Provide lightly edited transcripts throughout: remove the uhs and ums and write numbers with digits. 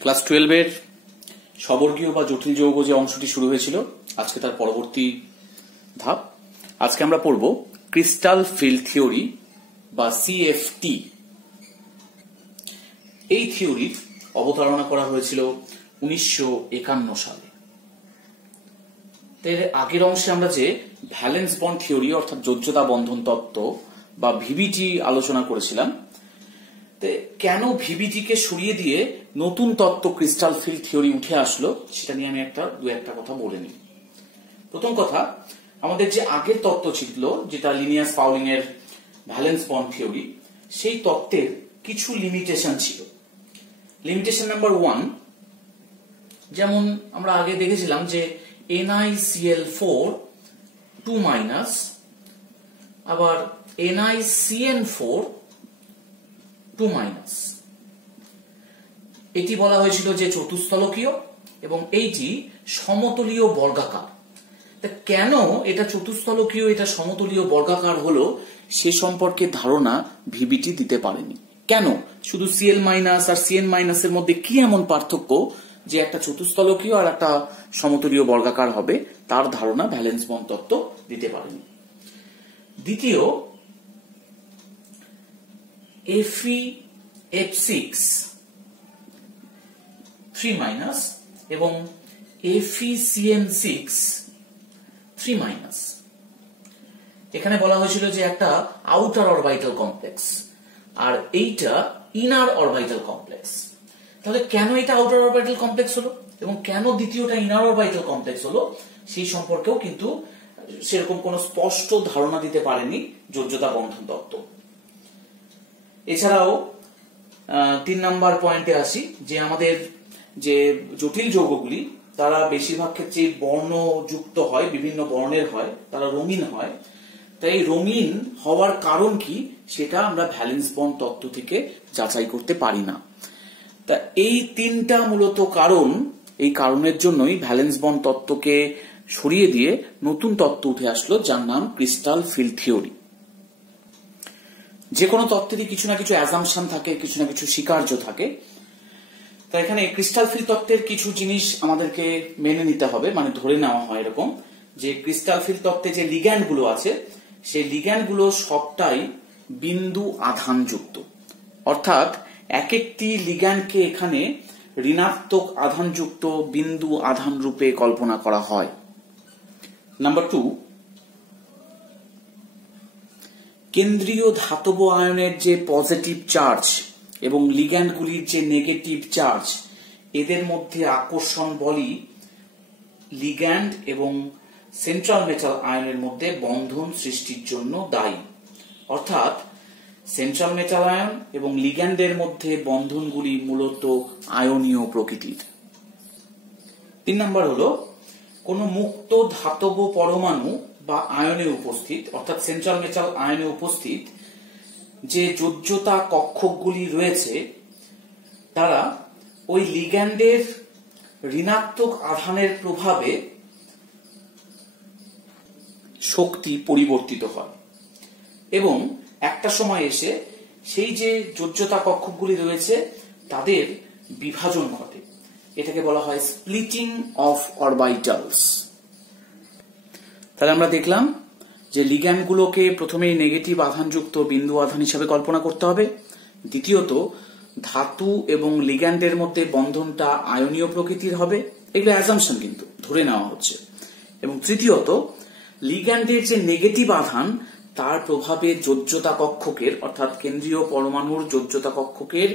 Class 12 এর সবর্গীয় বা জটিল যৌগ যে অংশটি শুরু হয়েছিল আজকে তার পরবর্তী ধাপ। আজকে আমরা পড়ব ক্রিস্টাল ফিল্ড থিওরি বা সিএফটি। এই থিওরির অবতারণা করা হয়েছিল 1951 সালে। এর আগের অংশে আমরা যে ভ্যালেন্স বন্ড থিওরি অর্থাৎ যোজ্যতা বন্ধন তত্ত্ব বা ভিবিটি আলোচনা করেছিলাম। কেন ভিবিটি কে সরিয়ে দিয়ে নতুন তত্ত্ব ক্রিস্টাল ফিল্ড থিওরি উঠে আসলো সেটা নিয়ে আমি দু একটা কথা বলে নিই। প্রথম কথা, আমাদের যে আগের তত্ত্ব ছিল যেটা লিনিয়াস পাউলিং এর ভ্যালেন্স বন্ড থিওরি, সেই তত্ত্বের কিছু লিমিটেশন ছিল। লিমিটেশন নাম্বার 1, যেমন আমরা আগে দেখেছিলাম যে NiCl4 2- আবার NiCN4 2-, এটি বলা হয়েছিল যে চতুস্থলকীয় এবং এইটি সমতলীয় বর্গাকার। তা কেন এটা চতুস্থলকীয়, এটা সমতলীয় বর্গাকার হলো সে সম্পর্কে ধারণা ভিবিটি দিতে পারেনি। কেন শুধু Cl- আর Cn- এর মধ্যে কি এমন পার্থক্য যে একটা চতুস্থলকীয় আর একটা সমতলীয় বর্গাকার হবে, তার ধারণা ভ্যালেন্স বন্ড তত্ত্ব দিতে পারেনি। দ্বিতীয়, FeF6 3- এবং FeCN6 3-। এখানে বলা হয়েছিল যে একটা আউটার অরবিটাল কমপ্লেক্স আর এইটা ইনার অরবিটাল কমপ্লেক্স। তাহলে কেন এটা আউটার অরবিটাল কমপ্লেক্স হলো এবং কেন দ্বিতীয়টা ইনার অরবিটাল কমপ্লেক্স হলো সেই সম্পর্কেও কিন্তু সেরকম কোনো স্পষ্ট ধারণা দিতে পারেনি যোজ্যতা বন্ধন তত্ত্ব। এছাড়াও 3 নম্বর পয়েন্টে আসি যে আমাদের যে জটিল যৌগগুলি তারা বেশিরভাগ ক্ষেত্রে বর্ণযুক্ত হয়, বিভিন্ন বর্ণের হয়, তারা রঙিন হয়। তাই রঙিন হওয়ার কারণ কি সেটা আমরা ভ্যালেন্স বন্ড তত্ত্ব থেকে যাচাই করতে পারি না। তা এই 3টা মূলত কারণ, এই কারণের জন্যই ভ্যালেন্স বন্ড তত্ত্বকে সরিয়ে দিয়ে নতুন তত্ত্ব উঠে আসলো যার নাম ক্রিস্টাল ফিল্ড থিওরি। যে কোনো তত্ত্বেরই কিছু না কিছু অ্যাজাম্পশন থাকে, কিছু না কিছু স্বীকার্য থাকে। তাই এখানে ক্রিস্টাল ফিল্ড তত্ত্বের কিছু জিনিস আমাদেরকে মেনে নিতে হবে, মানে ধরে নেওয়া হয় এরকম যে ক্রিস্টাল ফিল্ড তত্ত্বে যে লিগ্যান্ড গুলো আছে সেই লিগ্যান্ড গুলো সবটাই বিন্দু আধানযুক্ত, অর্থাৎ এক একটি লিগ্যান্ডকে এখানে ঋণাত্মক আধানযুক্ত বিন্দু আধান রূপে কল্পনা করা হয়। নাম্বার 2, কেন্দ্রীয় ধাতব আয়নের যে পজিটিভ চার্জ এবং লিগ্যান্ডগুলির যে নেগেটিভ চার্জ, এদের মধ্যে আকর্ষণ বলই লিগ্যান্ড এবং সেন্ট্রাল মেটাল আয়নের মধ্যে বন্ধন সৃষ্টির জন্য দায়ী। অর্থাৎ সেন্ট্রাল মেটাল আয়ন এবং লিগ্যান্ডের মধ্যে বন্ধনগুলি মূলত আয়নীয় প্রকৃতির। 3 নম্বর হলো কোন মুক্ত ধাতব পরমাণু বা আয়নে উপস্থিত, অর্থাৎ সেন্ট্রাল মেটাল আয়নে উপস্থিত যে যোজ্যতা কক্ষকগুলি রয়েছে তারা ওই লিগ্যান্ডের ঋণাত্মক আধানের প্রভাবে শক্তি পরিবর্তিত হয় এবং একটা সময় এসে সেই যে যোজ্যতা কক্ষকগুলি রয়েছে তাদের বিভাজন ঘটে। এটাকে বলা হয় স্প্লিটিং অফ অরবিটালস। তাহলে আমরা দেখলাম যে লিগ্যান্ডগুলোকে প্রথমেই নেগেটিভ আধানযুক্ত বিন্দু আধান হিসাবে কল্পনা করতে হবে। দ্বিতীয়ত, ধাতু এবং লিগ্যান্ডের মধ্যে বন্ধনটা আয়নীয় প্রকৃতির হবে, এগুলো অ্যাজাম্পশন কিন্তু ধরে নেওয়া হচ্ছে। এবং তৃতীয়ত, লিগ্যান্ডের যে নেগেটিভ আধান তার প্রভাবে যোজ্যতা কক্ষকের অর্থাৎ কেন্দ্রীয় পরমাণুর যোজ্যতা কক্ষকের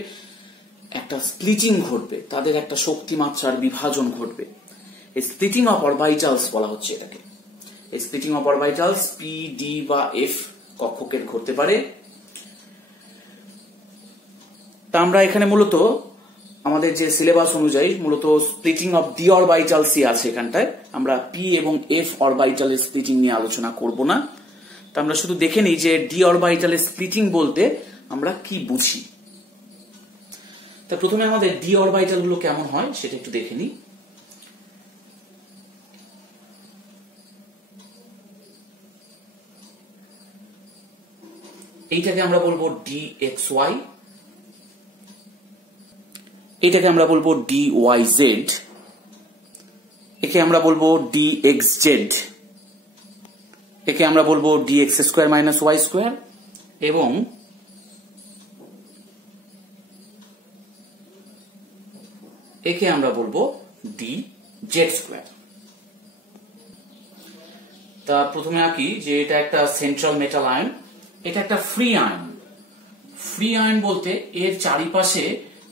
একটা স্প্লিটিং ঘটবে, তাদের একটা শক্তিমাত্রার বিভাজন ঘটবে। এই স্প্লিটিং অফ অরবিটালস বলা হচ্ছে এটাকে। এই splitting of orbitals P, D বা এফ কক্ষকের ঘটতে পারে। তা আমরা এখানে মূলত আমাদের যে সিলেবাস অনুযায়ী মূলত স্প্লিটিং অফ ডি অরবিটালসই আছে এখানটায়। আমরা পি এবং এফ অরবিটালের স্প্লিটিং নিয়ে আলোচনা করব না। তা আমরা শুধু দেখে নিই যে ডি অরবিটালের স্প্লিটিং বলতে আমরা কি বুঝি। তা প্রথমে আমাদের ডি অরবিটাল গুলো কেমন হয় সেটা একটু দেখে নিই। এইটাকে আমরা বলবো DXY, এটাকে আমরা বলবো DYZ, একে আমরা বলবো DXZ, একে আমরা বলবো DX² - Y² এবং একে আমরা বলবো DZ²। তা প্রথমে আঁকি যে এটা একটা সেন্ট্রাল মেটাল আয়ন, এটা একটা ফ্রি আয়ন। ফ্রি আয়ন বলতে এর চারিপাশে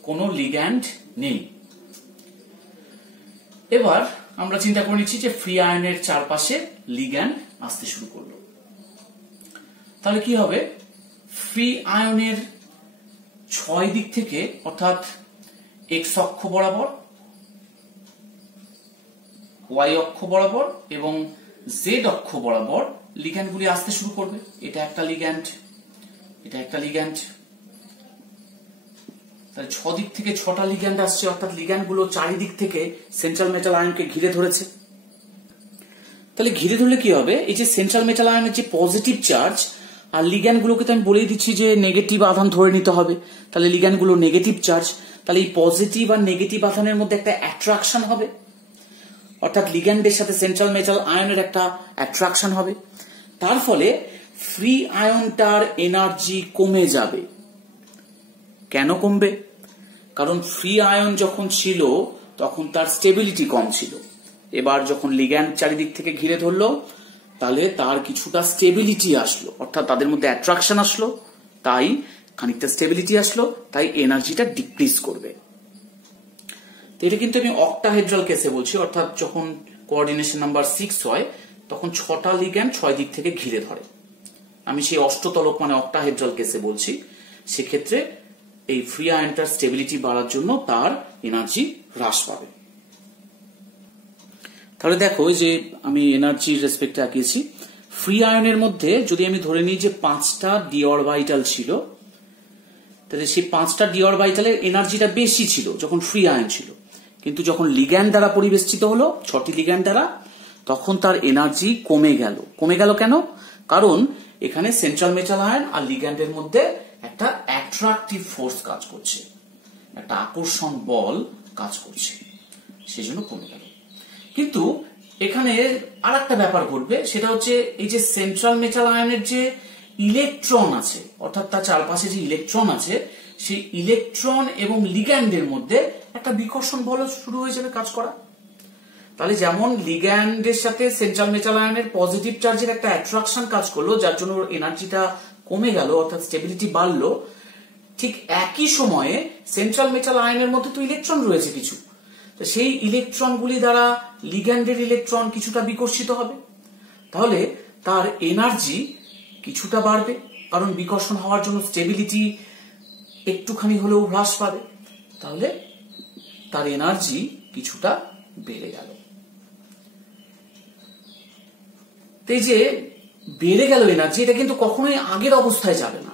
কোনো লিগ্যান্ড নেই। এবার আমরা চিন্তা করে নিচ্ছি যে ফ্রি আয়নের চারপাশে লিগ্যান্ড আসতে শুরু করলো। তাহলে কি হবে, ফ্রি আয়নের 6 দিক থেকে অর্থাৎ এক্স অক্ষ বরাবর, ওয়াই অক্ষ বরাবর এবং জেড অক্ষ বরাবর লিগ্যান্ডগুলি আসতে শুরু করবে। এটা একটা লিগ্যান্ড, এটা একটা লিগ্যান্ড, তাহলে 6 দিক থেকে 6টা লিগ্যান্ড আসছে, অর্থাৎ লিগ্যান্ডগুলো চারিদিক থেকে সেন্ট্রাল মেটাল আয়নকে ঘিরে ধরেছে। তাহলে ঘিরে ধরলে কি হবে, এই যে সেন্ট্রাল মেটাল আয়নের যে পজিটিভ চার্জ আর লিগ্যান্ডগুলোকে তো আমি বলেই দিচ্ছি যে নেগেটিভ আধান ধরে নিতে হবে, তাহলে লিগ্যান্ডগুলো নেগেটিভ চার্জ, তাহলে এই পজিটিভ আর নেগেটিভ আধানের মধ্যে একটা অ্যাট্রাকশন হবে, অর্থাৎ লিগ্যান্ডের সাথে সেন্ট্রাল মেটাল আয়নের একটা অ্যাট্রাকশন হবে। তার ফলে ফ্রি আয়নটার এনার্জি কমে যাবে। কেন কমবে? কারণ ফ্রি আয়ন যখন ছিল তখন তার স্টেবিলিটি কম ছিল। এবার যখন লিগ্যান্ড চারিদিক থেকে ঘিরে ধরলো তাহলে তার কিছুটা স্টেবিলিটি আসলো, অর্থাৎ তাদের মধ্যে অ্যাট্রাকশন আসলো, তাই খানিকটা স্টেবিলিটি আসলো, তাই এনার্জিটা ডিক্রিজ করবে। তো এটা কিন্তু আমি অক্টাহেড্রাল কেসে বলছি, অর্থাৎ যখন কোঅর্ডিনেশন নাম্বার 6 হয় তখন 6টা লিগ্যান্ড 6 দিক থেকে ঘিরে ধরে। আমি সেই অষ্টতলক মানে অক্টাহেড্রাল কেসে বলছি। সেক্ষেত্রে এই ফ্রি আয়নটার স্টেবিলিটি বাড়ার জন্য তার এনার্জি হ্রাস পাবে। তাহলে দেখো যে আমি এনার্জির রেসপেক্টে আঁকিয়েছি। ফ্রি আয়নের মধ্যে যদি আমি ধরে নিই যে 5টা ডি অরবিটাল ছিল, তাহলে সেই 5টা ডি অরবিটালের এনার্জিটা বেশি ছিল যখন ফ্রি আয়ন ছিল, কিন্তু যখন লিগ্যান্ড দ্বারা পরিবেষ্টিত হলো 6টি লিগ্যান্ড দ্বারা, তখন তার এনার্জি কমে গেল। কমে গেল কেন? কারণ এখানে সেন্ট্রাল মেটাল আয়ন আর লিগ্যান্ডের মধ্যে একটা অ্যাট্রাকটিভ ফোর্স কাজ করছে, একটা আকর্ষণ বল কাজ করছে, সেজন্য কমে গেল। কিন্তু এখানে আর একটা ব্যাপার ঘটবে, সেটা হচ্ছে এই যে সেন্ট্রাল মেটাল আয়নের যে ইলেকট্রন আছে, অর্থাৎ তার চারপাশে যে ইলেকট্রন আছে, সেই ইলেকট্রন এবং লিগ্যান্ডের মধ্যে একটা বিকর্ষণ বল শুরু হয়ে যাবে কাজ করা। তাহলে যেমন লিগ্যান্ডের সাথে সেন্ট্রাল মেটাল আয়নের পজিটিভ চার্জের একটা অ্যাট্রাকশন কাজ করলো, যার জন্য এনার্জিটা কমে গেল, অর্থাৎ স্টেবিলিটি বাড়লো, ঠিক একই সময়ে সেন্ট্রাল মেটাল আয়নের মধ্যে তো ইলেকট্রন রয়েছে কিছু, তো সেই ইলেকট্রনগুলি দ্বারা লিগ্যান্ডের ইলেকট্রন কিছুটা বিকর্ষিত হবে, তাহলে তার এনার্জি কিছুটা বাড়বে, কারণ বিকর্ষণ হওয়ার জন্য স্টেবিলিটি একটুখানি হলেও হ্রাস পাবে, তাহলে তার এনার্জি কিছুটা বেড়ে গেল। এই যে বেড়ে গেল এনার্জি, এটা কিন্তু কখনোই আগের অবস্থায় যাবে না,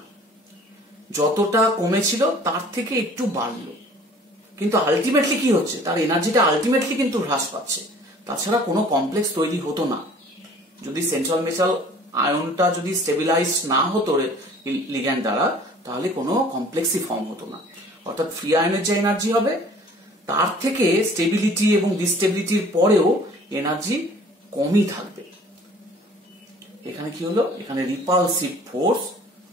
যতটা কমেছিল তার থেকে একটু বাড়লো, কিন্তু আলটিমেটলি কি হচ্ছে, তার এনার্জিটা আলটিমেটলি কিন্তু হ্রাস পাচ্ছে। তাছাড়া কোনো কমপ্লেক্স তৈরি হতো না যদি সেন্ট্রাল মেটাল আয়নটা যদি স্টেবিলাইজ না হতো লিগ্যান্ড দ্বারা, তাহলে কোনো কমপ্লেক্সই ফর্ম হতো না। অর্থাৎ ফ্রি আয়নের যে এনার্জি হবে তার থেকে স্টেবিলিটি এবং ডিস্টেবিলিটির পরেও এনার্জি কমই থাকবে। এখানে কি হলো, এখানে রিপালসিভ ফোর্স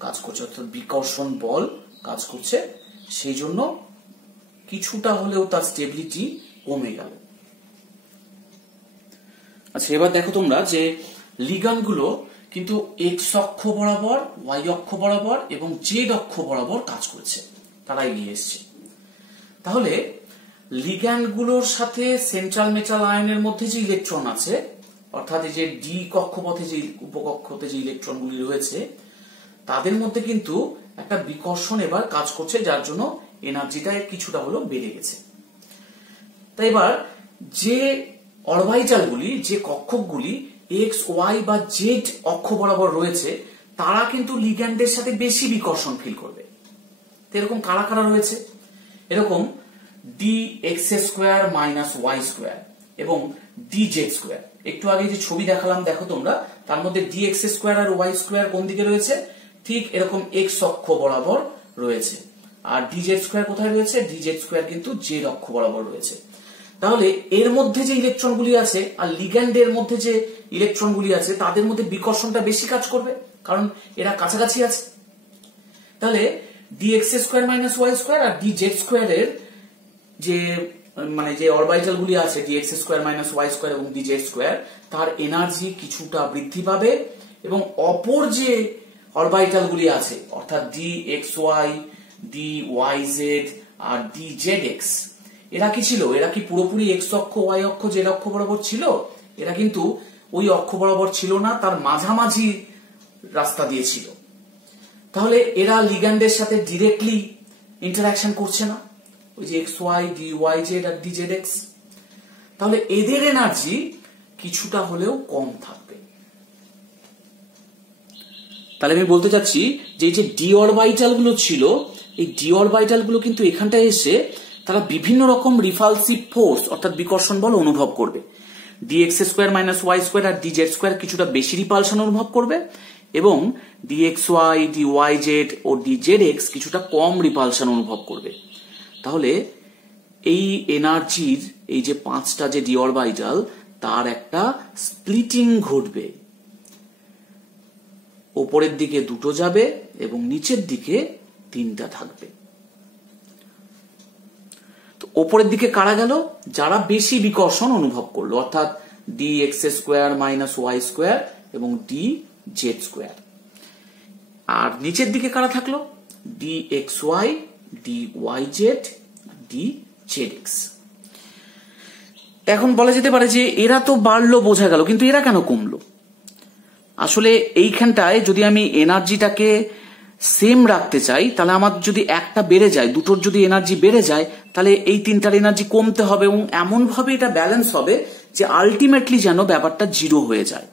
কাজ করছে, অর্থাৎ বিকর্ষণ বল কাজ করছে, সেই জন্য কিছুটা হলেও তার স্টেবিলিটি কমে গেল। আচ্ছা, এবার দেখো তোমরা যে লিগ্যান্ডগুলো কিন্তু এক্স অক্ষ বরাবর, ওয়াই অক্ষ বরাবর এবং জেড অক্ষ বরাবর কাজ করছে, তারা এগিয়ে এসছে। তাহলে লিগ্যান্ডগুলোর সাথে সেন্ট্রাল মেটাল আয়নের মধ্যে যে ইলেকট্রন আছে, অর্থাৎ এই যে ডি কক্ষপথে যে উপকক্ষতে যে ইলেকট্রনগুলি রয়েছে, তাদের মধ্যে কিন্তু একটা বিকর্ষণ এবার কাজ করছে, যার জন্য এনার্জিটা কিছুটা হলেও বেড়ে গেছে। তাই এবার যে অরবিটালগুলি, যে কক্ষকগুলি এক্স, ওয়াই বা জেড অক্ষ বরাবর রয়েছে, তারা কিন্তু লিগ্যান্ডের সাথে বেশি বিকর্ষণ ফিল করবে। এরকম কারা কারা রয়েছে, এরকম DX² - Y² এবং DZ²। একটু আগে যে ছবি দেখালাম দেখো তোমরা, তার মধ্যে DX² আর Y² কোন দিকে রয়েছে, ঠিক এরকম এক্স অক্ষ বরাবর রয়েছে। আর ডিজেড স্কোয়ার কোথায় রয়েছে? ডিজেড স্কোয়ার কিন্তু জেড অক্ষ বরাবর রয়েছে। তাহলে এর মধ্যে যে ইলেকট্রনগুলি আছে আর লিগ্যান্ডের মধ্যে যে ইলেকট্রনগুলি আছে তাদের মধ্যে বিকর্ষণটা বেশি কাজ করবে, কারণ এরা কাছাকাছি আছে। তাহলে dx square minus Y square আর dz স্কোয়ারের যে মানে যে অরবিটাল গুলি আছে dx square minus Y square এবং dz স্কোয়ার, তার এনার্জি কিছুটা বৃদ্ধি পাবে এবং অপর যে অরবিটাল গুলি আছে অর্থাৎ dxy, dyz আর dzx, এরা কি ছিল? এরা কি পুরোপুরি x অক্ষ, y অক্ষ, z অক্ষ বরাবর ছিল? এরা কিন্তু ওই অক্ষ বরাবর ছিল না, তার মাঝামাঝি রাস্তা দিয়েছিল। তাহলে এরা লিগ্যান্ডের সাথে ডিরেক্টলি ইন্টারঅ্যাকশন করছে না, ওই যে xy, dyz আর dzx। তাহলে এদের এনার্জি কিছুটা হলেও কম থাকবে। তাহলে আমি বলতে চাচ্ছি যে এই যে ডি অরবিটাল গুলো ছিল, এই ডি অরবিটাল গুলো কিন্তু এখানটায় এসে তারা বিভিন্ন রকম রিপালসিভ ফোর্স অর্থাৎ বিকর্ষণ বল অনুভব করবে। dx square minus Y square আর dz স্কোয়ার কিছুটা বেশি রিপালশন অনুভব করবে এবং dxy, dyz ও dzx কিছুটা কম রিপালশন অনুভব করবে। তাহলে এই এনার্জির এই যে পাঁচটা যে ডি অরবিটাল, তার একটা স্প্লিটিং ঘটবে, উপরের দিকে দুটো যাবে এবং নিচের দিকে তিনটা থাকবে। তো উপরের দিকে কারা গেল? যারা বেশি বিকর্ষণ অনুভব করলো, অর্থাৎ dx square minus Y square এবং dz স্কোয়ার। আর নিচের দিকে কারা থাকলো? dxy, dyz, dzx। এখন বলা যেতে পারে যে এরা তো বাড়লো বোঝা গেল, কিন্তু এরা কেন কমলো? আসলে এইখানটায় যদি আমি এনার্জিটাকে সেম রাখতে চাই, তাহলে আমার যদি একটা বেড়ে যায়, দুটোর যদি এনার্জি বেড়ে যায়, তাহলে এই তিনটার এনার্জি কমতে হবে এবং এমন ভাবে এটা ব্যালেন্স হবে যে আলটিমেটলি যেন ব্যাপারটা জিরো হয়ে যায়।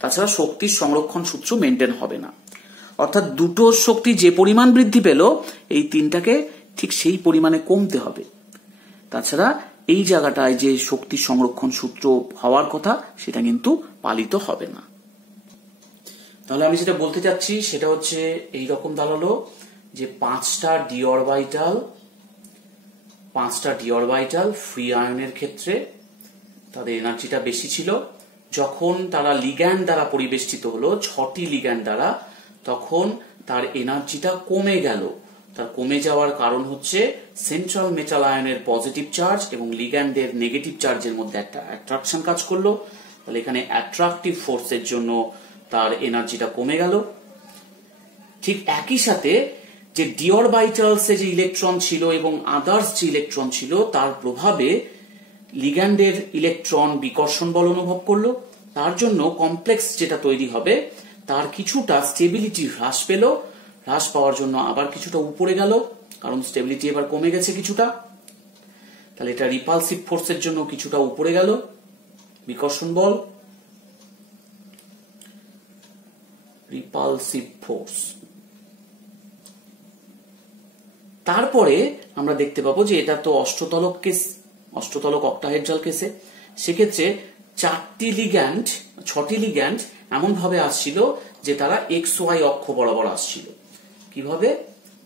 তাছাড়া শক্তির সংরক্ষণ সূত্র মেনটেন হবে না। অর্থাৎ দুটো শক্তি যে পরিমাণ বৃদ্ধি পেল, এই তিনটাকে ঠিক সেই পরিমাণে কমতে হবে। তাছাড়া এই জায়গাটায় যে শক্তি সংরক্ষণ সূত্র হওয়ার কথা সেটা কিন্তু পালিত হবে না। তাহলে আমি যেটা বলতে চাচ্ছি সেটা হচ্ছে এইরকম দাঁড়ালো যে পাঁচটা ডি অরবিটাল ফ্রি আয়নের ক্ষেত্রে তাদের এনার্জিটা বেশি ছিল। যখন তারা লিগ্যান্ড দ্বারা পরিবেষ্টিত হলো, 6টি লিগ্যান্ড দ্বারা, তখন তার এনার্জিটা কমে গেল। তার কমে যাওয়ার কারণ হচ্ছে সেন্ট্রাল মেটাল আয়নের পজিটিভ চার্জ এবং লিগ্যান্ডের নেগেটিভ চার্জের মধ্যে একটা অ্যাট্রাকশন কাজ করলো। তাহলে এখানে অ্যাট্রাকটিভ ফোর্সের জন্য তার এনার্জিটা কমে গেল। ঠিক একই সাথে যে ডি অরবিটালসে যে ইলেকট্রন ছিল এবং আদার্স যে ইলেকট্রন ছিল, তার প্রভাবে লিগ্যান্ডের ইলেকট্রন বিকর্ষণ বল অনুভব করলো। তার জন্য কমপ্লেক্স যেটা তৈরি হবে তার কিছুটা স্টেবিলিটি হ্রাস পেল। হ্রাস পাওয়ার জন্য আবার কিছুটা উপরে গেল, কারণ স্টেবিলিটি এবার কমে গেছে কিছুটা। তাহলে এটা রিপালসিভ ফোর্সের জন্য কিছুটা উপরে গেল বিকর্ষণ বল, রিপালসিভ ফোর্স। তারপরে আমরা দেখতে পাবো যে এটা তো অষ্টতলক কেস, অষ্টতলক অক্টাহেড্রাল কেসে। সেক্ষেত্রে 6টি লিগ্যান্ড এমন ভাবে আসছিল যে তারা এক্স ওয়াই অক্ষ বরাবর আসছিল। কিভাবে?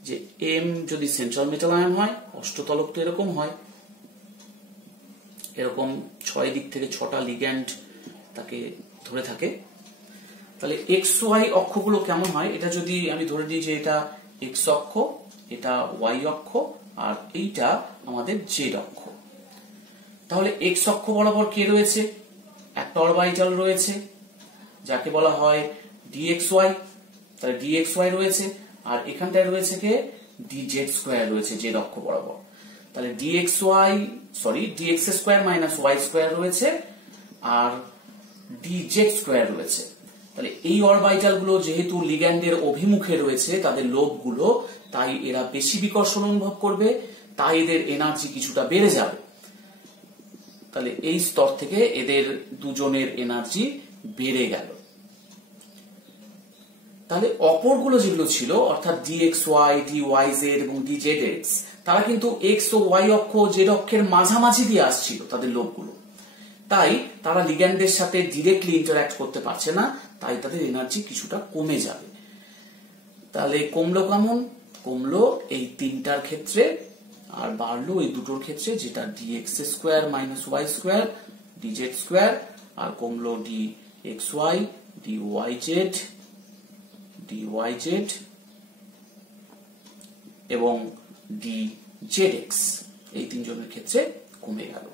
যে এম যদি সেন্ট্রাল মেটাল আয়ন হয়, অষ্টতলক তো এরকম হয়, এরকম 6 দিক থেকে 6টা লিগ্যান্ড তাকে ধরে থাকে। তাহলে এক্স ওয়াই অক্ষগুলো কেমন হয়? এটা যদি আমি ধরে নিই যে এটা এক্স অক্ষ, এটা ওয়াই অক্ষ, আর এইটা আমাদের জেড অক্ষ। তাহলে এক্স অক্ষ বরাবর কে রয়েছে? একটা অরবিটাল রয়েছে যাকে বলা হয় dxy। তাহলে dxy রয়েছে, আর এখানটায় রয়েছে কে? dz স্কয়ার রয়েছে জেড অক্ষ বরাবর। তাহলে dx square minus Y square রয়েছে আর dz স্কয়ার রয়েছে। তাহলে এই অরবিটাল গুলো যেহেতু লিগ্যান্ডের অভিমুখে রয়েছে, তাদের লোবগুলো, তাই এরা বেশি বিকর্ষণ অনুভব করবে, তাই এদের এনার্জি কিছুটা বেড়ে যাবে। তাহলে এই স্তর থেকে এদের দুজনের এনার্জি বেড়ে গেল। তাহলে অপরগুলো যেগুলো ছিল অর্থাৎ dxy, dyz এবং dzx, তারা কিন্তু এক্স ও ওয়াই অক্ষ, জেড অক্ষের মাঝামাঝি দিয়ে আসছিল তাদের লোবগুলো। তাই তারা লিগ্যান্ডের সাথে ডিরেক্টলি ইন্টারঅ্যাক্ট করতে পারছে না, তাই তাদের এনার্জি কিছুটা কমে যাবে। তাহলে কমলো কেমন? কমলো এই তিনটার ক্ষেত্রে আর বাড়লো এই দুটোর ক্ষেত্রে, যেটা dx square minus Y square dz square, আর কমলো dxy dyz এবং dzx, এই তিনজনের ক্ষেত্রে কমে গেল।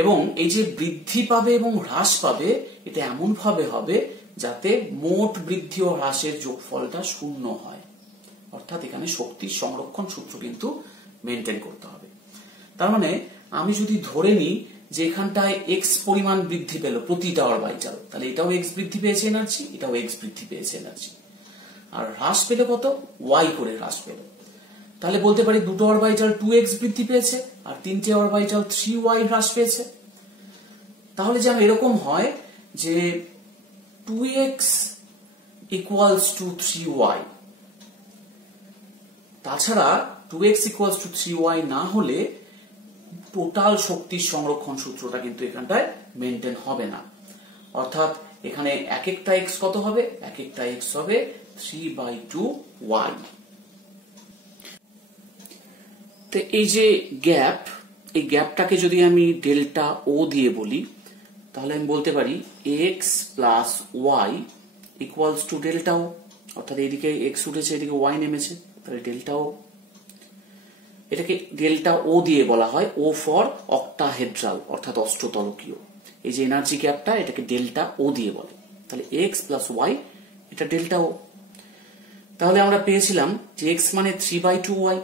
এবং এই যে বৃদ্ধি পাবে এবং হ্রাস পাবে এটা এমন ভাবে হবে যাতে মোট বৃদ্ধি ও হ্রাসের যোগফলটা শূন্য হয়, অর্থাৎ এখানে শক্তির সংরক্ষণ সূত্র কিন্তু মেনটেন করতে হবে। তার মানে আমি যদি ধরে নিই যে এখানটায় এক্স পরিমাণ বৃদ্ধি পেল প্রতিটা অরবিটাল, তাহলে এটাও এক্স বৃদ্ধি পেয়েছে এনার্জি, এটাও এক্স বৃদ্ধি পেয়েছে এনার্জি, আর হ্রাস পেল কত, ওয়াই করে হ্রাস পেল। তাহলে বলতে পারি দুটো অরবিটাল 2x বৃদ্ধি পেয়েছে আর তিনটে অরবিটাল 3y হ্রাস পেয়েছে। তাহলে যেন এরকম হয় যে 2x ইকুয়ালস টু 3y, তাছাড়া 2x ইকুয়ালস টু 3y না হলে টোটাল শক্তির সংরক্ষণ সূত্রটা কিন্তু এখানটায় মেনটেন হবে না। অর্থাৎ এখানে এক একটা x কত হবে, এক একটা x হবে 3/2y। তো এই যে গ্যাপ, এই গ্যাপটাকে যদি আমি ডেল্টা ও দিয়ে বলি তাহলে আমি বলতে পারি x plus y equals to delta O, অর্থাৎ এইদিকে x উঠেছে এদিকে y নেমেছে, তাহলে ডেল্টা ও। এটাকে ডেল্টা ও দিয়ে বলা হয় ও ফর অক্টাহেড্রাল অর্থাৎ অষ্টতলকীয়। এই যে এনার্জি গ্যাপটা এটাকে ডেল্টা ও দিয়ে বলে, তাহলে x প্লাস ওয়াই এটা ডেল্টা ও। তাহলে আমরা পেয়েছিলাম যে x মানে 3/2y,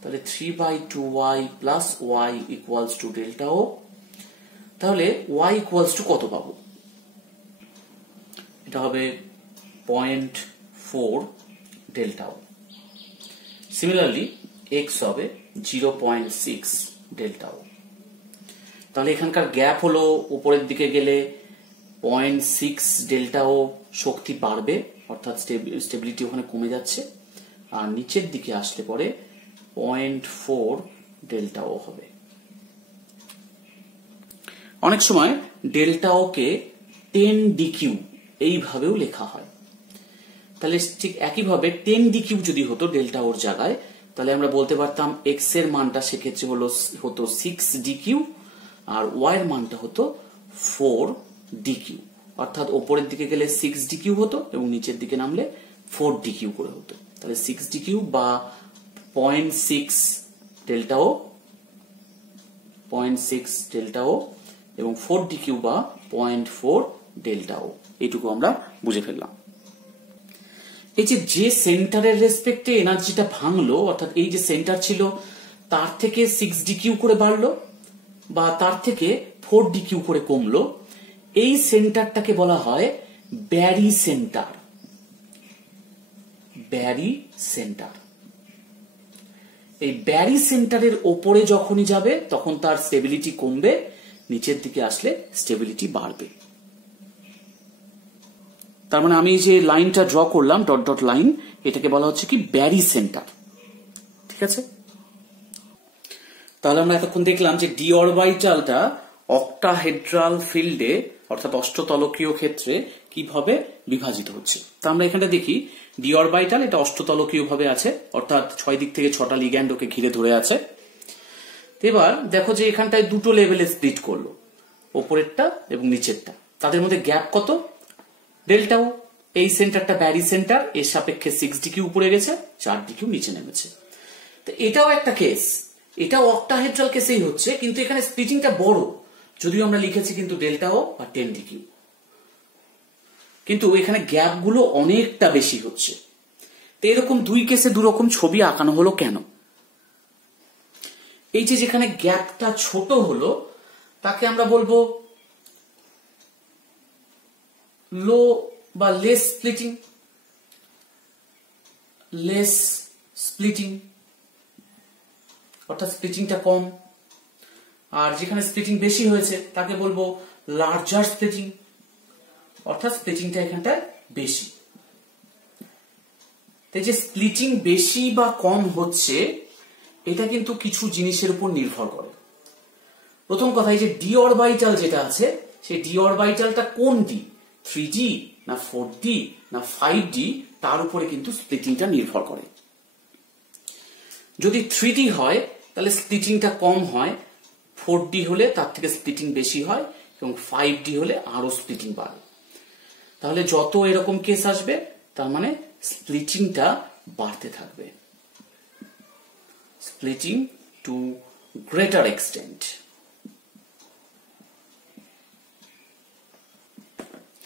তাহলে 3/2y plus y equals to delta O. তাহলে y ইকুয়ালস টু কত পাবো, এটা হবে 0.4 ডেল্টা ও। সিমিলারলি x হবে 0.6 ডেল্টা ও। তাহলে এখানকার গ্যাপ হলো উপরের দিকে গেলে 0.6 ডেল্টা ও শক্তি বাড়বে, অর্থাৎ স্টেবিলিটি ওখানে কমে যাচ্ছে, আর নিচের দিকে আসলে পরে 0.4 ডেল্টা ও হবে। অনেক সময় ডেল্টা ও কে 10 ডিকিউ এইভাবেও লেখা হয়। তাহলে ঠিক একইভাবে 10 ডিকিউ যদি হতো ডেল্টা ওর জায়গায়, তাহলে আমরা বলতে পারতাম এক্স এর মানটা সেক্ষেত্রে হতো 6 ডিকিউ আর ওয়াই এর মানটা হতো 4 ডিকিউ, অর্থাৎ ওপরের দিকে গেলে 6 ডিকিউ হতো এবং নিচের দিকে নামলে 4 ডিকিউ করে হতো। তাহলে 6 ডিকিউ বা 0.6 ডেল্টা ও, 0.6 ডেল্টা ও এবং 4 ডিকিউ বা 0.4 ডেল্টা ও, এইটুকু আমরা বুঝে ফেললাম। এই যে সেন্টারের রেসপেক্টে এনার্জিটা ভাঙলো, অর্থাৎ এই যে সেন্টার ছিল তার থেকে 6 ডিকিউ করে বাড়লো বা তার থেকে 4 ডিকিউ করে কমলো, এই সেন্টারটাকে বলা হয় ব্যারি সেন্টার। ব্যারি সেন্টার, এই ব্যারি সেন্টারের ওপরে যখনই যাবে তখন তার স্টেবিলিটি কমবে, নিচের দিকে আসলে স্টেবিলিটি বাড়বে। তার মানে আমি যে লাইনটা ড্র করলাম ডট ডট লাইন, এটাকে বলা হচ্ছে কি ব্যারি সেন্টার। ঠিক আছে, তাহলে আমরা এতক্ষণ দেখলাম যে ডি অরবিটালটা অক্টাহেড্রাল ফিল্ডে অর্থাৎ অষ্টতলকীয় ক্ষেত্রে কিভাবে বিভাজিত হচ্ছে। তা আমরা এখানে দেখি ডি অরবিটাল এটা অষ্টতলকীয় ভাবে আছে, অর্থাৎ 6 দিক থেকে 6টা লিগ্যান্ড ওকে ঘিরে ধরে আছে। এবার দেখো যে এখানটায় দুটো লেভেলে স্প্লিট করলো, ওপরেরটা এবং নিচেরটা, তাদের মধ্যে গ্যাপ কত, ডেল্টা ও। এই সেন্টারটা ব্যারি সেন্টার, এর সাপেক্ষে 6 ডিকিউ উপরে গেছে, 4 ডিকিউ নিচে নেমেছে। তো এটাও একটা কেস, এটাও অক্টাহেড্রাল কেসেই হচ্ছে, কিন্তু এখানে স্প্লিটিংটা বড়, যদিও আমরা লিখেছি কিন্তু ডেল্টা ও বা 10 ডিকিউ, কিন্তু এখানে গ্যাপগুলো অনেকটা বেশি হচ্ছে। তো এরকম দুই কেসে দুরকম ছবি আঁকানো হলো কেন? এই যে যেখানে গ্যাপটা ছোট হলো তাকে আমরা বলবো লো বা লেস স্প্লিটিং, লেস স্প্লিটিং অর্থাৎ স্প্লিটিংটা কম। আর যেখানে স্প্লিটিং বেশি হয়েছে তাকে বলবো লার্জার স্প্লিটিং, অর্থাৎ স্প্লিটিংটা এখানটায় বেশি। তাই যে স্প্লিটিং বেশি বা কম হচ্ছে এটা কিন্তু কিছু জিনিসের উপর নির্ভর করে। প্রথম কথা, এই যে ডি অরবিটাল যেটা আছে সেই ডি অরবিটালটা কোন ডি, 3D না 4D না 5D, তার উপরে কিন্তু স্প্লিটিংটা নির্ভর করে। যদি 3D হয় তাহলে স্প্লিটিংটা কম হয়, 4D হলে তার থেকে স্প্লিটিং বেশি হয় এবং 5D হলে আরো স্প্লিটিং বাড়ে। তাহলে যত এরকম কেস আসবে তার মানে স্প্লিটিংটা বাড়তে থাকবে, স্প্লিটিং টু গ্রেটার এক্সটেন্ট।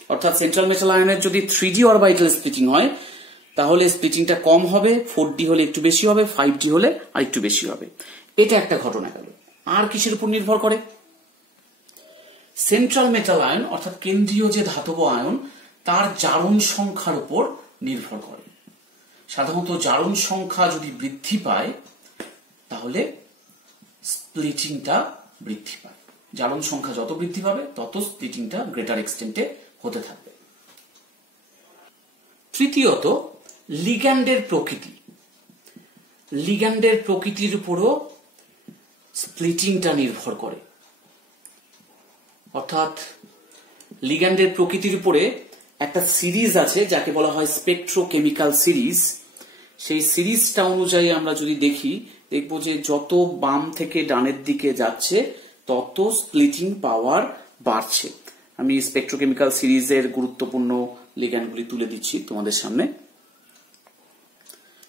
অর্থাৎ সেন্ট্রাল মেটাল আয়নের যদি 3D অরবিটাল স্প্লিটিং হয় তাহলে স্প্লিটিংটা কম হবে, 4D হলে একটু বেশি হবে, 5D হলে আর একটু বেশি হবে। এটা একটা ঘটনা গেল। আর কিসের উপর নির্ভর করে? সেন্ট্রাল মেটাল আয়ন অর্থাৎ কেন্দ্রীয় যে ধাতব আয়ন তার জারণ সংখ্যার উপর নির্ভর করে। সাধারণত জারণ সংখ্যা যদি বৃদ্ধি পায় তাহলে স্প্লিটিংটা বৃদ্ধি পায়। জারণ সংখ্যা যত বৃদ্ধি পাবে তত স্প্লিটিংটা গ্রেটার এক্সটেন্টে হতে থাকবে। তৃতীয়ত, লিগ্যান্ডের প্রকৃতি। লিগ্যান্ডের প্রকৃতির উপরও স্প্লিটিংটা নির্ভর করে। অর্থাৎ লিগ্যান্ডের প্রকৃতির উপরে একটা সিরিজ আছে যাকে বলা হয় স্পেকট্রোকেমিক্যাল সিরিজ। সেই সিরিজটা অনুযায়ী আমরা যদি দেখি, দেখবো যে যত বাম থেকে ডানের দিকে যাচ্ছে তত স্প্লিটিং পাওয়ার বাড়ছে। আমি স্পেকট্রোকেমিক্যাল সিরিজের গুরুত্বপূর্ণ লিগ্যান্ডগুলি তুলে দিচ্ছি তোমাদের সামনে।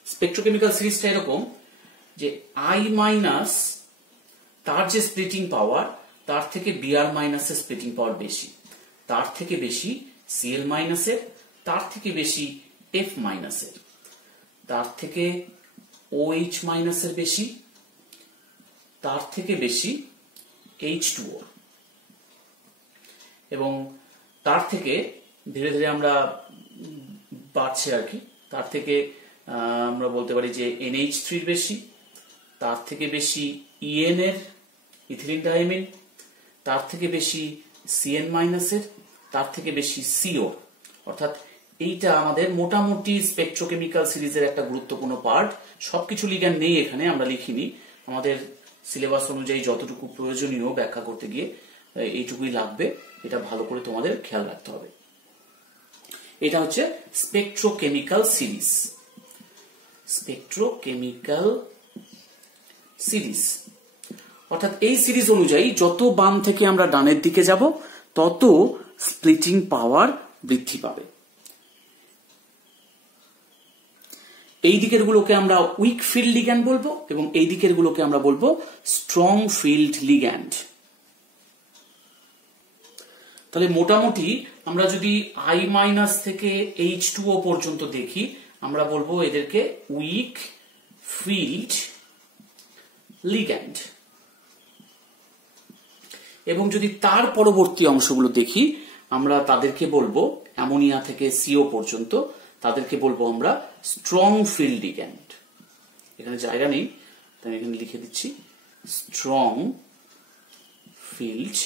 স্পেকট্রোকেমিক্যাল সিরিজটা এরকম যে I- তার যে স্প্লিটিং পাওয়ার তার থেকে Br- এর স্প্লিটিং পাওয়ার বেশি, তার থেকে বেশি Cl- এর, তার থেকে বেশি F- এর, তার থেকে OH- এর বেশি, তার থেকে বেশি H2O, এবং তার থেকে ধীরে ধীরে আমরা বাড়ছে আর কি। তার থেকে আমরা বলতে পারি যে NH3 বেশি, তার থেকে বেশি EN এর, ইথিলিন ডাইমিন, তার থেকে বেশি CN- এর, তার থেকে বেশি CO। অর্থাৎ এইটা আমাদের মোটামুটি স্পেকট্রোকেমিক্যাল সিরিজের একটা গুরুত্বপূর্ণ পার্ট। সবকিছু লিগ্যান্ড নেই এখানে, আমরা লিখিনি। আমাদের সিলেবাস অনুযায়ী যতটুকু প্রয়োজনীয় ব্যাখ্যা করতে গিয়ে এইটুকুই লাগবে, এটা ভালো করে তোমাদের খেয়াল রাখতে হবে। এটা হচ্ছে স্পেকট্রোকেমিক্যাল সিরিজ। স্পেকট্রোকেমিক্যাল সিরিজ অর্থাৎ এই সিরিজ অনুযায়ী যত বাম থেকে আমরা ডানের দিকে যাব তত স্প্লিটিং পাওয়ার বৃদ্ধি পাবে। এই দিকের গুলোকে আমরা উইক ফিল্ড লিগ্যান্ড বলবো এবং এই দিকের গুলোকে আমরা বলবো স্ট্রং ফিল্ড লিগ্যান্ড। তাহলে মোটামুটি আমরা যদি I- থেকে H2O পর্যন্ত দেখি, আমরা বলবো এদেরকে উইক ফিল্ড লিগ্যান্ড। এবং যদি তার পরবর্তী অংশগুলো দেখি, আমরা তাদেরকে বলবো অ্যামোনিয়া থেকে CO পর্যন্ত, তাদেরকে বলবো আমরা স্ট্রং ফিল্ড লিগ্যান্ড। এখানে জায়গা নেই তাই এখানে লিখে দিচ্ছি স্ট্রং ফিল্ড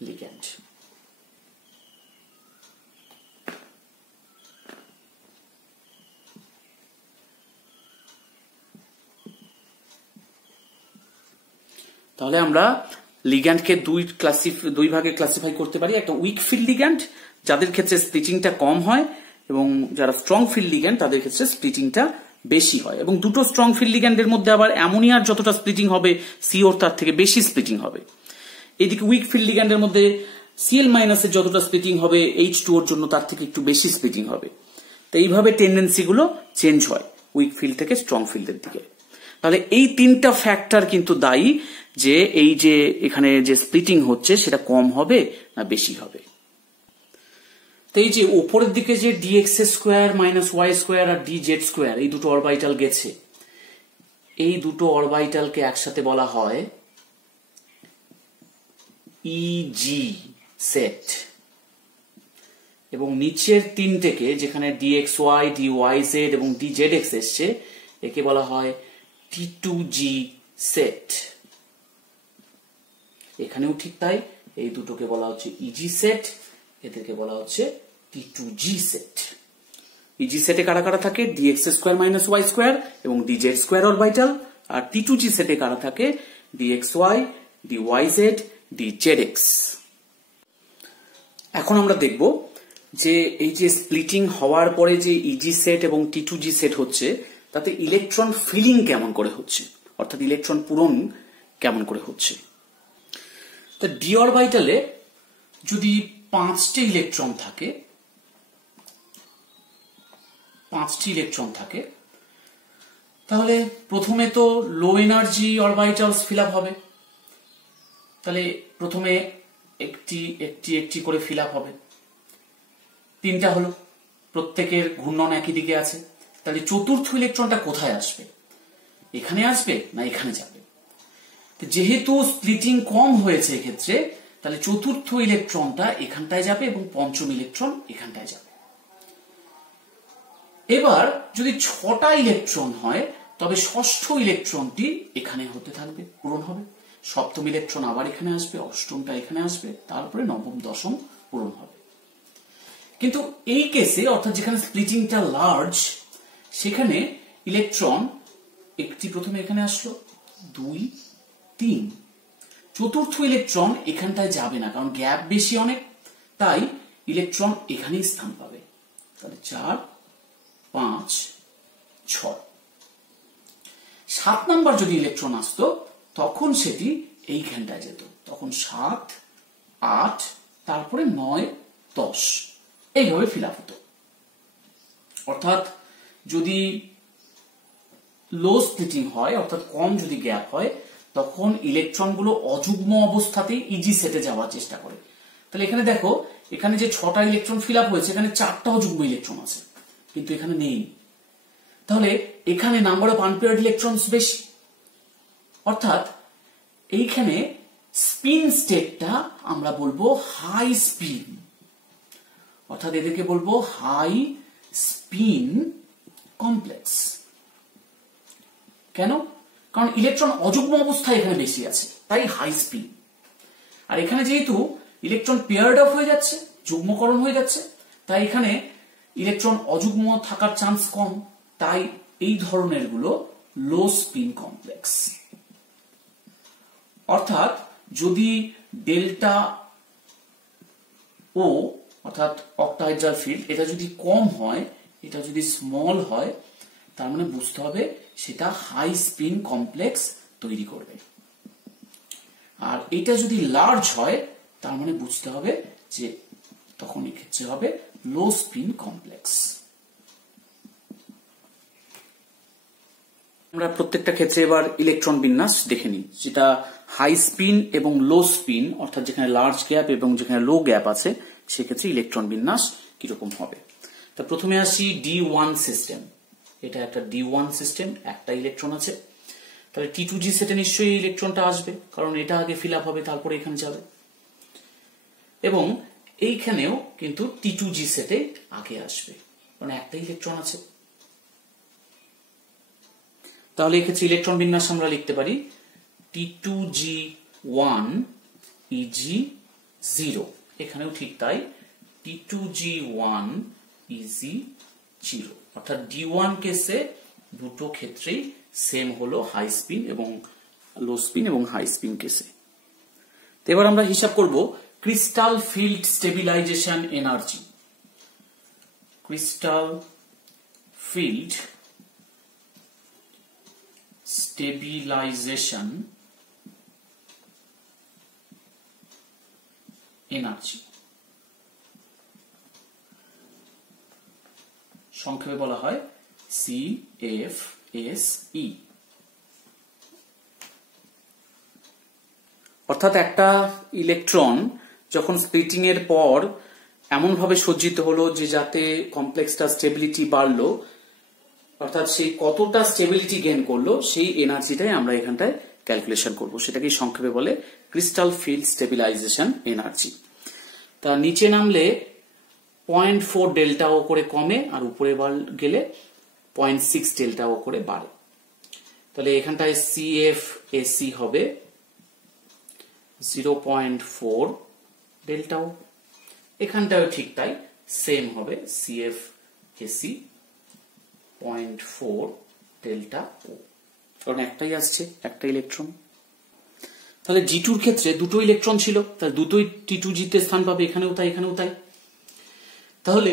লিগ্যান্ড। তাহলে আমরা লিগ্যান্ডকে দুই ভাগে ক্লাসিফাই করতে পারি। একটা উইক ফিল্ড লিগ্যান্ড যাদের ক্ষেত্রে স্প্লিটিংটা কম হয়, এবং যারা স্ট্রং ফিল্ড লিগ্যান্ড তাদের ক্ষেত্রে স্প্লিটিংটা বেশি হয়। এবং দুটো স্ট্রং ফিল্ড লিগ্যান্ডের মধ্যে আবার অ্যামোনিয়ার যতটা স্প্লিটিং হবে সিওর তার থেকে বেশি স্প্লিটিং হবে। এদিকে উইক ফিল্ড লিগ্যান্ডের মধ্যে Cl- এর যতটা স্প্লিটিং হবে H2O এর জন্য তার থেকে একটু বেশি স্প্লিটিং হবে। তো এইভাবে টেন্ডেন্সি গুলো চেঞ্জ হয় উইক ফিল্ড থেকে স্ট্রং ফিল্ডের দিকে। তাহলে এই তিনটা ফ্যাক্টর কিন্তু দায়ী যে এই যে এখানে যে স্প্লিটিং হচ্ছে সেটা কম হবে না বেশি হবে। তো এই যে উপরের দিকে যে dx² - y² আর dz² এই দুটো অরবিটাল গেছে, এই দুটো অরবিটালকে একসাথে বলা হয় EG সেট। এবং নিচের তিনটেকে যেখানে dxy, dyz এবং dzx এসছে একে বলা হয় T2G সেট। এখানেও ঠিক তাই, এই দুটোকে বলা হচ্ছে EG সেট, এদেরকে বলা হচ্ছে T2G সেট। EG সেটে কারা কারা থাকে? dx² - y² এবং dz² অরবিটাল। আর T2G সেটে কারা থাকে? dxy, dyz, dzx। এখন আমরা দেখব যে এই যে স্প্লিটিং হওয়ার পরে যে EG সেট এবং T2G সেট হচ্ছে তাতে ইলেকট্রন ফিলিং কেমন করে হচ্ছে, অর্থাৎ ইলেকট্রন পূরণ কেমন করে হচ্ছে। তা ডি অরবিটালে যদি 5টি ইলেকট্রন থাকে তাহলে প্রথমে তো low energy orbitals fill up হবে। তাহলে প্রথমে একটি করে ফিল আপ হবে, 3টা হলো, প্রত্যেকের ঘূর্ণন একই দিকে আছে। তাহলে চতুর্থ ইলেকট্রনটা কোথায় আসবে, এখানে আসবে না এখানে যাবে? যেহেতু স্প্লিটিং কম হয়েছে এক্ষেত্রে, তাহলে চতুর্থ ইলেকট্রনটা এখানটায় যাবে এবং পঞ্চম ইলেকট্রন এখানটায় যাবে। এবার যদি 6টা ইলেকট্রন হয় তবে ষষ্ঠ ইলেকট্রনটি এখানে হতে থাকবে, পূরণ হবে। সপ্তম ইলেকট্রন আবার এখানে আসবে, অষ্টমটা এখানে আসবে, তারপরে নবম দশম পূরণ হবে। কিন্তু এই কেসে, অর্থাৎ যেখানে স্প্লিটিংটা লার্জ, সেখানে ইলেকট্রন একটি প্রথমে এখানে আসলো, 2, 3, চতুর্থ ইলেকট্রন এখানটায় যাবে না, কারণ গ্যাপ বেশি অনেক, তাই ইলেকট্রন এখানেই স্থান পাবে। তাহলে 4, 5, 6। 7 নাম্বার যদি ইলেকট্রন আসতো তখন সেটি এইখানটায় যেত, তখন 7, 8, তারপরে 9, 10 এইভাবে ফিল আপ হতো। অর্থাৎ যদি লো স্প্লিটিং হয়, অর্থাৎ কম যদি গ্যাপ হয়, তখন ইলেকট্রনগুলো অযুগ্ম অবস্থাতেই ইজি সেটে যাওয়ার চেষ্টা করে। তাহলে এখানে দেখো, এখানে যে 6টা ইলেকট্রন ফিল আপ হয়েছে, এখানে 4টা অযুগ্ম ইলেকট্রন আছে, কিন্তু এখানে নেই। তাহলে এখানে নাম্বার অফ আনপেয়ার্ড ইলেকট্রনস বেশি, অর্থাৎ এইখানে স্পিন স্টেটটা আমরা বলবো হাই স্পিন, অর্থাৎ এদেরকে বলবো হাই স্পিন কমপ্লেক্স। কেন? কারণ ইলেকট্রন অযুগ্ম অবস্থায় এখানে বেশি আছে, তাই হাই স্পিন। আর এখানে যেহেতু ইলেকট্রন পেয়ার্ড অফ হয়ে যাচ্ছে, যুগ্মকরণ হয়ে যাচ্ছে, তাই এখানে ইলেকট্রন অযুগ্ম থাকার চান্স কম, তাই এই ধরনের গুলো লো স্পিন কমপ্লেক্স। অর্থাৎ যদি ডেল্টা ও, অর্থাৎ অক্টাহেড্রাল ফিল্ড, এটা যদি কম হয়, এটা যদি স্মল হয়, তার মানে বুঝতে হবে সেটা হাই স্পিন কমপ্লেক্স তৈরি করবে। আর এটা যদি লার্জ হয়, তার মানে বুঝতে হবে যে তখন এক্ষেত্রে হবে লো স্পিন কমপ্লেক্স। আমরা প্রত্যেকটা ক্ষেত্রে এবার ইলেকট্রন বিন্যাস দেখে নিই, যেটা হাই স্পিন এবং লো স্পিন, অর্থাৎ যেখানে লার্জ গ্যাপ এবং যেখানে লো গ্যাপ আছে, সেক্ষেত্রে ইলেকট্রন বিন্যাস কিরকম হবে। তা প্রথমে আসি D1 সিস্টেম। এটা একটা D1 সিস্টেম, একটা ইলেকট্রন আছে। তাহলে T2G সেটে নিশ্চয়ই ইলেকট্রনটা আসবে, কারণ এটা আগে ফিল আপ হবে, তারপরে এখানে যাবে। এবং এইখানেও কিন্তু T2G সেটে আগে আসবে, কারণ একটা ইলেকট্রন আছে। তাহলে এক্ষেত্রে ইলেকট্রন বিন্যাস আমরা লিখতে পারি T2G1 Eg0। এখানেও ঠিক তাই, T2G1 Eg0, অর্থাৎ D1 কেসে দুটো ক্ষেত্রেই সেম হলো হাই স্পিন এবং লো স্পিন এবং হাই স্পিন কেসে। এবার আমরা হিসাব করব crystal field stabilisation energy. Crystal field stabilisation energy, সংক্ষেপে বলা হয় CFSE। অর্থাৎ একটা ইলেকট্রন যখন স্প্লিটিং এর পর এমন ভাবে সজ্জিত হলো যে যাতে কমপ্লেক্সটা স্টেবিলিটি বাড়লো, অর্থাৎ সেই কতটা স্টেবিলিটি গেইন করলো, সেই এনার্জিটাই আমরা এখানটায় ক্যালকুলেশন করব, সেটাকে সংক্ষেপে বলে ক্রিস্টাল ফিল্ড স্টেবিলাইজেশন এনার্জি। তা নিচে নামলে 0.4 ডেল্টা ও করে কমে, আর উপরে গেলে 0.6 ডেল্টা ও করে বাড়ে। তাহলে এখানটায় CFSE হবে 0.4 ডেল্টা ও, এখানটাও ঠিক তাই, সেম হবে CFSE 0.4 ডেল্টা ও, কারণ একটাই আসছে, একটা ইলেকট্রন। তাহলে G2 ক্ষেত্রে দুটো ইলেকট্রন ছিল, তাহলে দুটোই T2G তে স্থান পাবে, এখানেও তাই এখানেও তাই। তাহলে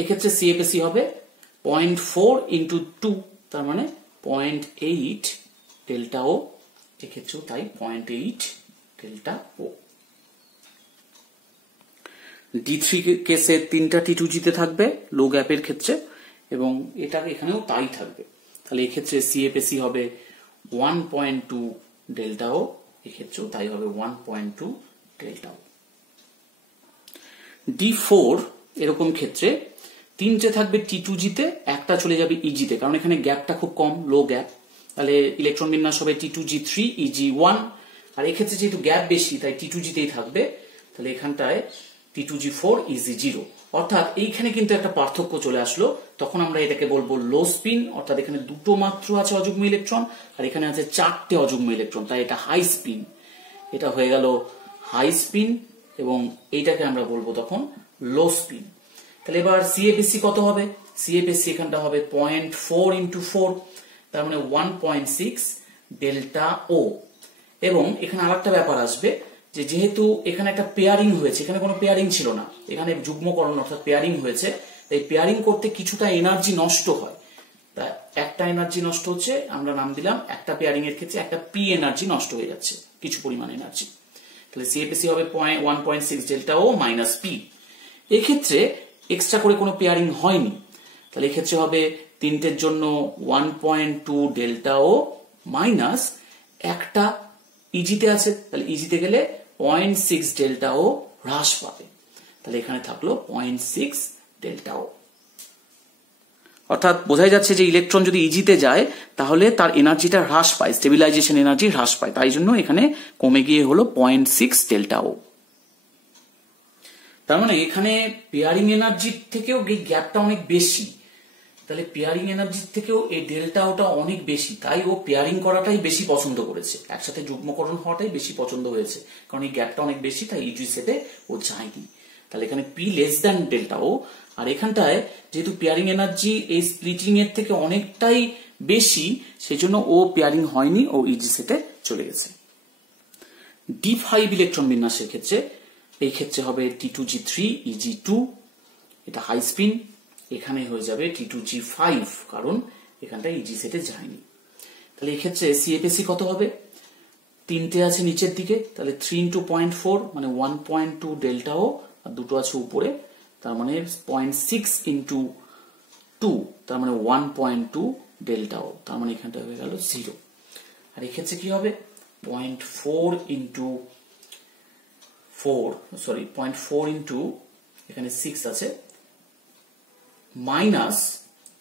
এক্ষেত্রে CFSE হবে 0.4 × 2, তার মানে 0.8 ডেল্টা ও, এক্ষেত্রেও তাই 0.8 ডেল্টা ও। D3 কেসে 3টা T2G তে থাকবে লো গ্যাপের ক্ষেত্রে, এবং এটা এখানেও তাই থাকবে। তাহলে এক্ষেত্রে CFAC হবে 1.2 ডেল্টা ও, এক্ষেত্রেও তাই হবে 1.2 ডেল্টা ও। D4 এরকম ক্ষেত্রে 3টে থাকবে T2G তে, একটা চলে যাবে EG তে, কারণ এখানে গ্যাপটা খুব কম, লো গ্যাপ। তাহলে ইলেকট্রন বিন্যাস হবে T2G3 EG1, আর এক্ষেত্রে যেহেতু গ্যাপ বেশি তাই T2G তেই থাকবে। তাহলে এখানটায় T2G4 EG0, অর্থাৎ এইখানে কিন্তু একটা পার্থক্য চলে আসলো। তখন আমরা এটাকে বলবো লো স্পিন, অর্থাৎ এখানে দুটো মাত্র আছে অযুগ্ম ইলেকট্রন, আর এখানে আছে 4টে অযুগ্ম ইলেকট্রন, তাই এটা হাই স্পিন। এটা হয়ে গেল হাই স্পিন, এবং এইটাকে আমরা বলবো তখন লো স্পিন। তাহলে এবার CFAC কত হবে? CFAC এখানটা হবে 0.4 × 4, তার মানে 1.6 ডেল্টা ও। এবং এখানে আরেকটা ব্যাপার আসবে, যে যেহেতু এখানে একটা পেয়ারিং হয়েছে, এখানে কোনো পেয়ারিং ছিল না, এখানে যুগ্মকরণ অর্থাৎ পেয়ারিং হয়েছে, তাই পেয়ারিং করতে কিছুটা এনার্জি নষ্ট হয়। তা একটা এনার্জি নষ্ট হচ্ছে, আমরা নাম দিলাম একটা পেয়ারিং এর ক্ষেত্রে একটা পি এনার্জি নষ্ট হয়ে যাচ্ছে, কিছু পরিমাণ এনার্জি। তাহলে CFAC হবে 1.6 ডেল্টা ও মাইনাস পি। এক্ষেত্রে এক্সট্রা করে কোনো পেয়ারিং হয়নি, তাহলে এক্ষেত্রে হবে 3টের জন্য 1.2 ডেল্টা ও মাইনাস একটা ইজিতে আছে, তাহলে ইজিতে গেলে 0.6 ডেল্টা ও হ্রাস পাবে। তাহলে এখানে থাকলো 0.6 ডেল্টা ও। অর্থাৎ বোঝাই যাচ্ছে যে ইলেকট্রন যদি ইজিতে যায় তাহলে তার এনার্জিটা হ্রাস পায়, স্টেবিলাইজেশন এনার্জি হ্রাস পায়, তাই জন্য এখানে কমে গিয়ে হলো 0.6 ডেল্টা ও। তার মানে এখানে পেয়ারিং এনার্জির থেকেও এই গ্যাপটা অনেক বেশি, তাহলে পেয়ারিং এনার্জির থেকেও এই ডেল্টা ওটা অনেক বেশি, তাই ও পেয়ারিং করাটাই বেশি পছন্দ করেছে, একসাথে যুগ্মকরণ হওয়াটাই বেশি পছন্দ হয়েছে, কারণ এই গ্যাপটা অনেক বেশি, তাই ইজি সেটে ও যায়নি। তাহলে এখানে পি লেস দ্যান ডেল্টা ও, আর এখানটায় যেহেতু পেয়ারিং এনার্জি এই স্প্লিটিং এর থেকে অনেকটাই বেশি, সেজন্য ও পেয়ারিং হয়নি, ও ইজি সেটে চলে গেছে। D5 ইলেকট্রন বিন্যাসের ক্ষেত্রে এই ক্ষেত্রে হবে T2G3 EG2, এটা হাই স্পিন, এখানে হয়ে যাবে T2G5, কারণ এখানটা ইজি সেটে যায়নি। তাহলে এই ক্ষেত্রে CFAC কত হবে? 3টে আছে নিচের দিকে, তাহলে 3 × 0.4 মানে 1.2 ডেল্টা ও, আর দুটো আছে উপরে, তার মানে 0.6 × 2, তার মানে 1.2 ডেল্টা ও, তার মানে এখানটা হয়ে গেল 0। আর এক্ষেত্রে কি হবে? 0.4 × এখানে 6 আছে, মাইনাস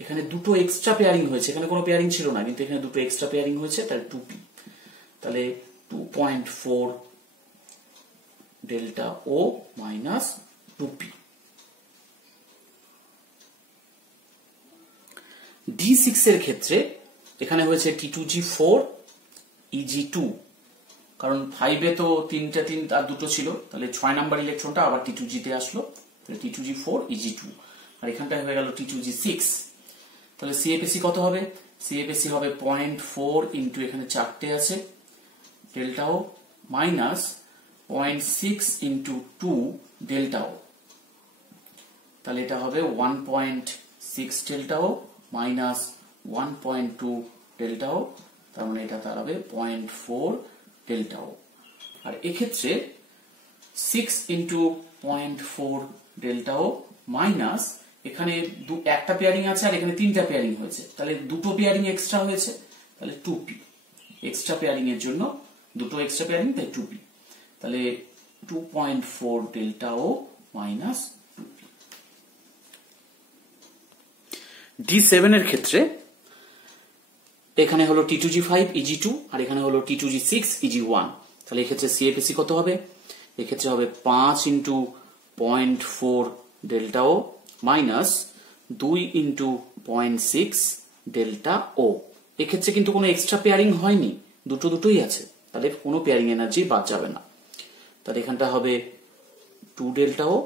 এখানে দুটো এক্সট্রা পেয়ারিং হয়েছে, এখানে কোনো পেয়ারিং ছিল না কিন্তু এখানে দুটো এক্সট্রা পেয়ারিং হয়েছে, তাহলে 2p, তাহলে 2.4 ডেল্টা ও মাইনাস 2p। D6 এর ক্ষেত্রে এখানে হয়েছে T2G4 EG2, কারণ 5 এ তো 3 আর দুটো ছিল, তাহলে 6 নাম্বার ইলেকট্রনটা আবার T2G তে আসলো, তাহলে T2G4 EG2, আর এখানটায় হয়ে গেল T2G6। তাহলে CFAC কত হবে? CFAC হবে 0.4 × এখানে 4টে আছে ডেল্টা ও মাইনাস 0.6 × 2 ডেল্টা ও, তাহলে এটা হবে 1.6 ডেল্টা ও মাইনাস 1.2 ডেল্টা ও, তার মানে এটা দাঁড়াবে 0.4 ডেল্টা ও। আর এক্ষেত্রে 6 × 0.4 ডেল্টা ও মাইনাস এখানে একটা পেয়ারিং আছে আর এখানে 3টা পেয়ারিং হয়েছে, তাহলে দুটো পেয়ারিং এক্সট্রা হয়েছে, তাহলে 2p, এক্সট্রা পেয়ারিং এর জন্য দুটো এক্সট্রা পেয়ারিং, তাই 2p, তাহলে 2.4 ডেল্টা ও মাইনাস 2p। D7 এর ক্ষেত্রে এখানে হলো T2G5 EG2, আর এখানে হলো T2G6 EG1, তাহলে এক্ষেত্রে CFAC কত হবে? এক্ষেত্রে হবে 5 × 0.4 ডেল্টা ও মাইনাস 2 × 0.6 ডেল্টা ও। এক্ষেত্রে কিন্তু কোনো এক্সট্রা পেয়ারিং হয়নি, দুটোই আছে, তাহলে কোনো পেয়ারিং এনার্জি বাদ যাবে না। তাহলে এখানটা হবে 2 ডেল্টা ও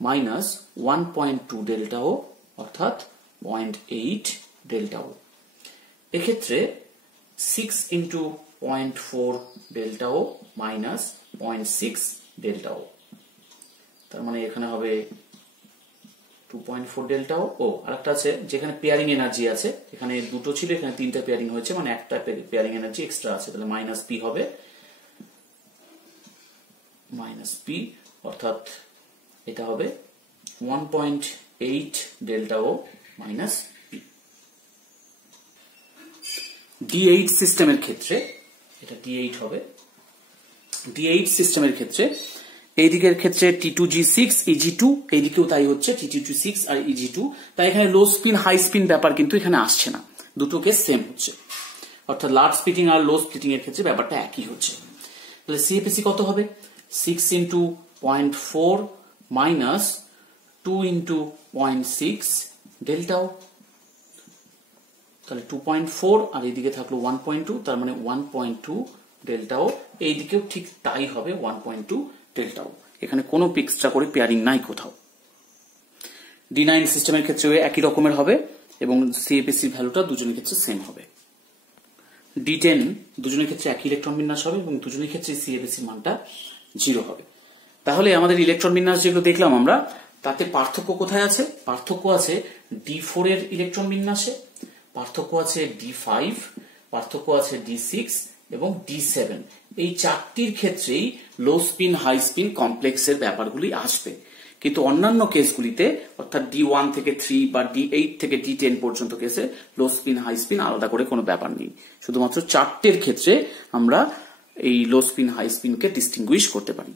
মাইনাস 1.2 ডেল্টা ও, অর্থাৎ 0.8 ডেল্টা ও। এক্ষেত্রে 6 × 0.4 ডেল্টা ও মাইনাস 0.6 ডেল্টা ও, তার মানে এখানে হবে 2.4 ডেল্টা ও আরেকটা আছে যেখানে পেয়ারিং এনার্জি আছে, এখানে দুটো ছিল এখানে তিনটা পেয়ারিং হয়েছে, মানে একটা পেয়ারিং এনার্জি এক্সট্রা আছে, তাহলে মাইনাস পি হবে, মাইনাস পি, অর্থাৎ এটা হবে 1.8 ডেল্টা ও মাইনাস পি। D8 সিস্টেমের ক্ষেত্রে এটা D8 হবে, D8 সিস্টেমের ক্ষেত্রে এই দিকের ক্ষেত্রে T2G6 EG2, এইদিকেও তাই হচ্ছে T2G6 আর EG2, তাই এখানে লো স্পিন হাই স্পিন ব্যাপার কিন্তু এখানে আসছে না, দুটো কেস সেম হচ্ছে, অর্থাৎ লার্জ স্প্লিটিং আর লো স্প্লিটিং এর ক্ষেত্রে ব্যাপারটা একই হচ্ছে। তাহলে CFSE কত হবে? 6 × 0.4 মাইনাস 2 × 0.6 ডেল্টা ও, তাহলে 2.4 আর এইদিকে থাকলো 1.2, তার মানে 1.2 ডেল্টা ও, এইদিকেও ঠিক তাই হবে 1.2 ডেল্টা ও, এখানে কোনো এক্সট্রা করে পেয়ারিং নাই কোথাও। D9 সিস্টেমের ক্ষেত্রে একই রকমের হবে এবং CFSE ভ্যালুটা দুজনের ক্ষেত্রে সেম হবে। D10 দুজনের ক্ষেত্রে একই ইলেকট্রন বিন্যাস হবে এবং দুজনের ক্ষেত্রে CFSE মানটা 0 হবে। তাহলে আমাদের ইলেকট্রন বিন্যাস যেগুলো দেখলাম আমরা, তাতে পার্থক্য কোথায় আছে? পার্থক্য আছে D4 এর ইলেকট্রন বিন্যাসে, পার্থক্য আছে D5, পার্থক্য আছে D6 এবং D7। এই চারটির ক্ষেত্রেই লো স্পিন হাই স্পিন কমপ্লেক্সের ব্যাপারগুলি আসবে, কিন্তু অন্যান্য কেসগুলিতে অর্থাৎ D1 থেকে 3 বা D8 থেকে D10 পর্যন্ত কেসে লো স্পিন হাই স্পিন আলাদা করে কোনো ব্যাপার নেই, শুধুমাত্র চারটের ক্ষেত্রে আমরা এই লো স্পিন হাই স্পিনকে ডিস্টিংগুইশ করতে পারি।